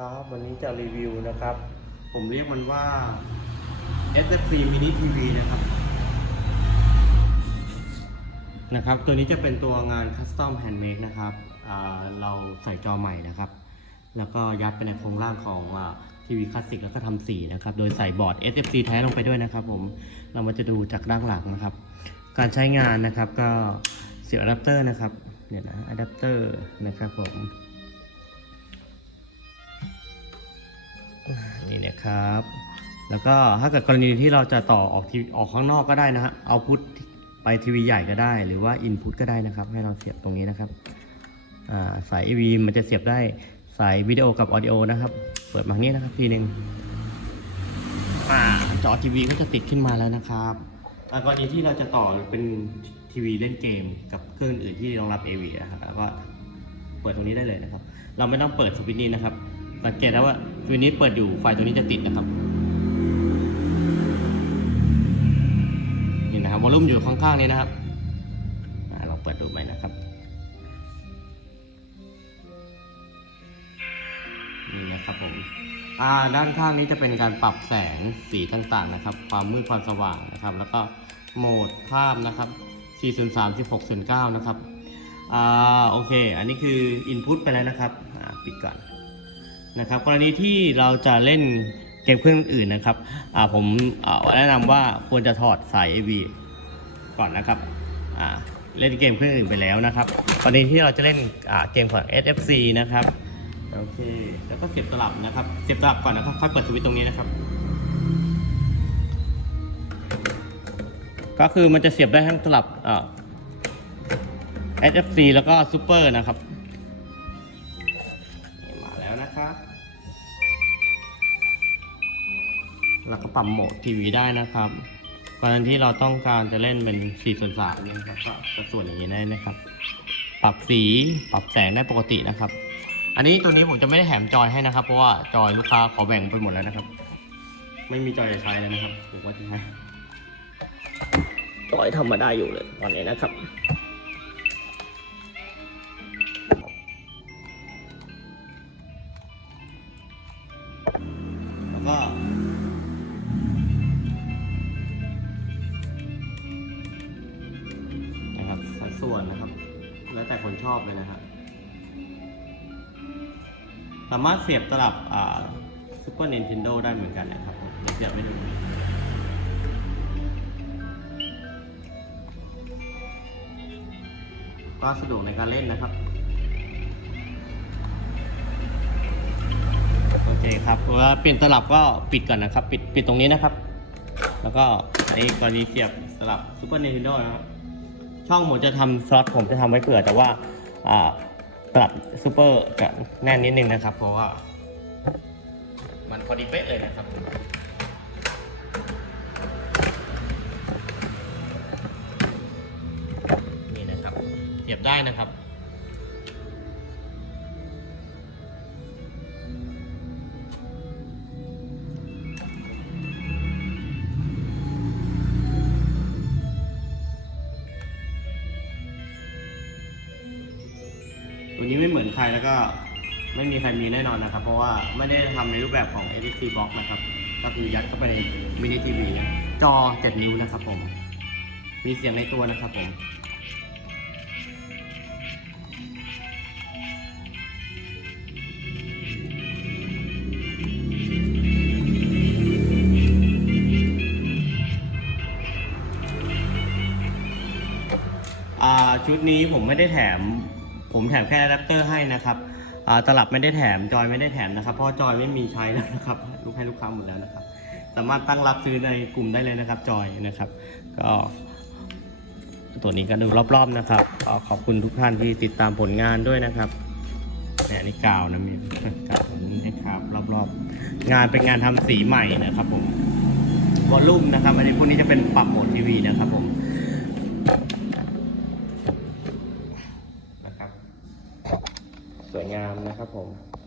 ครับวันนี้จะรีวิวนะครับ ผมเรียกมันว่า SFC Mini TV นะครับ นะครับ ตัวนี้จะเป็นตัวงาน Custom Handmade นะครับเราใส่จอใหม่นะครับ แล้วก็ยัดไปในโครงร่างของทีวีคลาสสิกแล้วก็ทำสีนะครับ โดยใส่บอร์ด SFC แท้ลงไปด้วยนะครับผม เรามาจะดูจากด้านหลังนะครับ การใช้งานนะครับก็เสียบอะแดปเตอร์นะครับ เนี่ยนะอะแดปเตอร์นะครับผม นี่นะครับ แล้วก็ถ้าเกิดกรณีที่เราจะต่อออกทีออกข้างนอกก็ได้นะฮะเอาพุทไปทีวีใหญ่ก็ได้ หรือว่าอินพุตก็ได้นะครับ ให้เราเสียบตรงนี้นะครับอ่าสาย AV มันจะเสียบได้สายวิดีโอกับออดิโอนะครับ เปิดมางนี้นะครับทีหนึ่งอจอทีวีก็จะติดขึ้นมาแล้วนะครับอ่ากรณีที่เราจะต่อเป็นทีวีเล่นเกมกับเครื่องอื่นที่รองรับ AV นะครับแล้วก็เปิดตรงนี้ได้เลยนะครับ เราไม่ต้องเปิดสวิตช์นี้นะครับ สังเกตได้ว่าวิตช์นี้เปิดอยู่ไฟตัวนี้จะติดนะครับนี่นะครับวอลลุ่มอยู่ข้างๆนี้นะครับอ่าลองเปิดดูไหมนะครับนี่นะครับผมอ่าด้านข้างนี้จะเป็นการปรับแสงสีต่างๆนะครับ ความมืดความสว่างนะครับ แล้วก็โหมดภาพนะครับ 403 1609 นะครับอ่าโอเค อันนี้คือ Input ไปแล้วนะครับ ปิดก่อน นะครับกรณีที่เราจะเล่นเกมเครื่องอื่นนะครับผมแนะนำว่าควรจะถอดสาย AV ก่อนนะครับเล่นเกมเครื่องอื่นไปแล้วนะครับกรณีที่เราจะเล่นเกมของ SFC นะครับโอเคแล้วก็เสียบตลับนะครับเสียบตลับก่อนนะครับค่อยเปิดสวิตช์ตรงนี้นะครับ ก็คือมันจะเสียบได้ทั้งตลับเอ่อ SFC แล้วก็ Super นะครับ แล้วก็ปรับโหมดทีวีได้นะครับกรณีที่เราต้องการจะเล่นเป็น4ส่วน3เนี่ยนะครับก็จะส่วนอย่างนี้ได้นะครับ ปรับสีปรับแสงได้ปกตินะครับ อันนี้ตัวนี้ผมจะไม่ได้แถมจอยให้นะครับ เพราะว่าจอยลูกค้าขอแบ่งไปหมดแล้วนะครับ ไม่มีจอยจะใช้แล้วนะครับผมว่าจะใช้จอยธรรมดาอยู่เลยตอนนี้นะครับ คนชอบเลยนะครับสามารถเสียบตลับอ่า Super Nintendo ได้เหมือนกันนะครับผมเดี๋ยวเสียบไปดูก็สะดวกในการเล่นนะครับโอเคครับเวลาเปลี่ยนตลับก็ปิดก่อนนะครับ ปิดปิดตรงนี้นะครับ แล้วก็อันนี้กรณีเสียบตลับ Super Nintendo นะครับ ช่องผมจะทำสล็อตผมจะทำไว้เผื่อแต่ว่าอ่าตลับซูเปอร์จะแน่นนิดนึงนะครับ เพราะว่า มันพอดีเป๊ะเลยนะครับนี่นะครับเสียบได้นะครับ ไม่เหมือนใครแล้วก็ไม่มีใครมีแน่นอนนะครับ เพราะว่าไม่ได้ทำในรูปแบบของ NFC box นะครับ ก็คือยัดเข้าไปในมินิทีวีจอ 7 นิ้วนะครับผม มีเสียงในตัวนะครับผมชุดนี้ผมไม่ได้แถม ผมแถมแค่อะแดปเตอร์ให้นะครับตลับไม่ได้แถมจอยไม่ได้แถมนะครับ เพราะจอยไม่มีใช้แล้วนะครับลูกให้ลูกค้าหมดแล้วนะครับ สามารถตั้งรับซื้อในกลุ่มได้เลยนะครับ จอยนะครับ ก็ตัวนี้ก็ดูรอบๆนะครับก็ขอบคุณทุกท่านที่ติดตามผลงานด้วยนะครับเนี่ยนี่กาวนะมีกาวนี้นะครับรอบๆ งานเป็นงานทำสีใหม่นะครับผมวอลลุ่มนะครับอันนี้พวกนี้จะเป็นปรับโหมดทีวีนะครับผม น